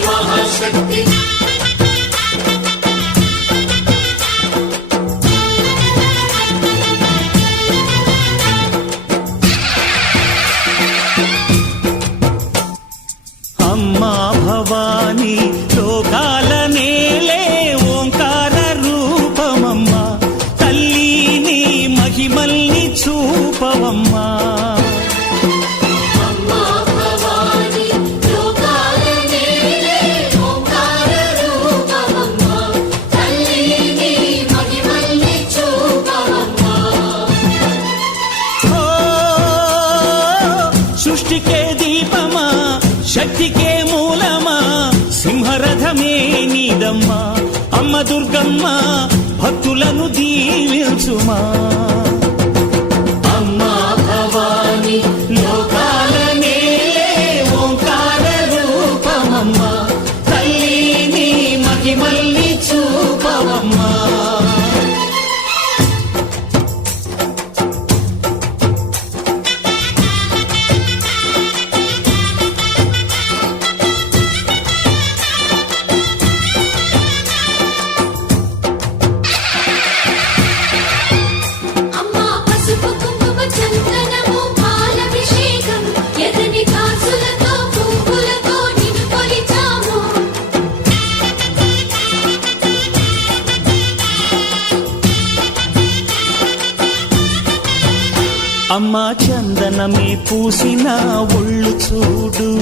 మహాశక్తి అమ్మా భవాని లోకాల నేలే ఓంకార రూపమమ్మా తల్లిని మహిమల్ని చూపవమ్మా సృష్టికే దీపమా శక్తికే మూలమా సింహరథమే నీదమ్మా అమ్మ దుర్గమ్మ భక్తులను దీవించుమా అమ్మా భవాని లోకాల నేలే ఓంకార రూపమమ్మా తల్లిని మహిమల్ని చూపవమ్మా అమ్మా చందనమే పూసిన ఒళ్ళు చూడు